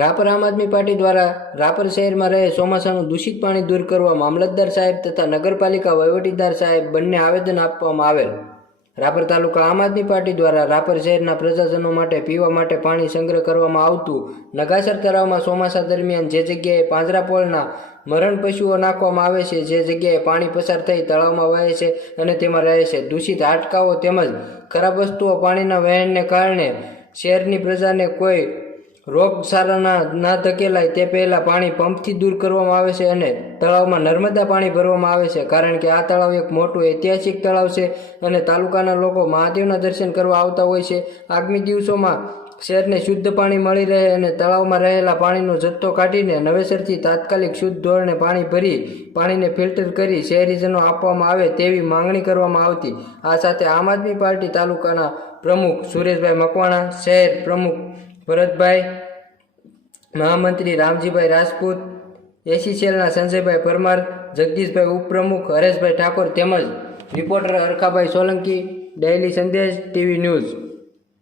રાપર આમ આદમી પાર્ટી દ્વારા રાપર શહેરમાં રહે ચોમાસાનું દૂષિત પાણી દૂર કરવા મામલતદાર સાહેબ તથા નગરપાલિકા વહીવટીદાર સાહેબ બંને આવેદન આપવામાં આવેલ। રાપર તાલુકા આમ આદમી પાર્ટી દ્વારા રાપર શહેરના પ્રજાજનો માટે પીવા માટે પાણી સંગ્રહ કરવામાં આવતું નગાસર તળાવમાં ચોમાસા દરમિયાન જે જગ્યાએ પાંજરાપોળના મરણ પશુઓ નાખવામાં આવે છે, જે જગ્યાએ પાણી પસાર થઈ તળાવમાં વહે છે અને તેમાં રહે છે દૂષિત હાડકાઓ તેમજ ખરાબ વસ્તુઓ પાણીના વહેણને કારણે શહેરની પ્રજાને કોઈ રોગચાળાના ના ધકેલાય તે પહેલાં પાણી પંપથી દૂર કરવામાં આવે છે અને તળાવમાં નર્મદા પાણી ભરવામાં આવે છે, કારણ કે આ તળાવ એક મોટું ઐતિહાસિક તળાવ છે અને તાલુકાના લોકો મહાદેવના દર્શન કરવા આવતા હોય છે। આગામી દિવસોમાં શહેરને શુદ્ધ પાણી મળી રહે અને તળાવમાં રહેલા પાણીનો જથ્થો કાઢીને નવેસરથી તાત્કાલિક શુદ્ધ ધોરણે પાણી ભરી પાણીને ફિલ્ટર કરી શહેરીજનો આપવામાં આવે તેવી માંગણી કરવામાં આવતી। આ સાથે આમ આદમી પાર્ટી તાલુકાના પ્રમુખ સુરેશભાઈ મકવાણા, શહેર પ્રમુખ ભરતભાઈ, મહામંત્રી રામજીભાઈ રાજપૂત, એસી સેલના સંજયભાઈ પરમાર, જગદીશભાઈ ઉપપ્રમુખ હરેશભાઈ ઠાકોર તેમજ રિપોર્ટર હરખાભાઈ સોલંકી, ડેઇલી સંદેશ, ટીવી ન્યૂઝ।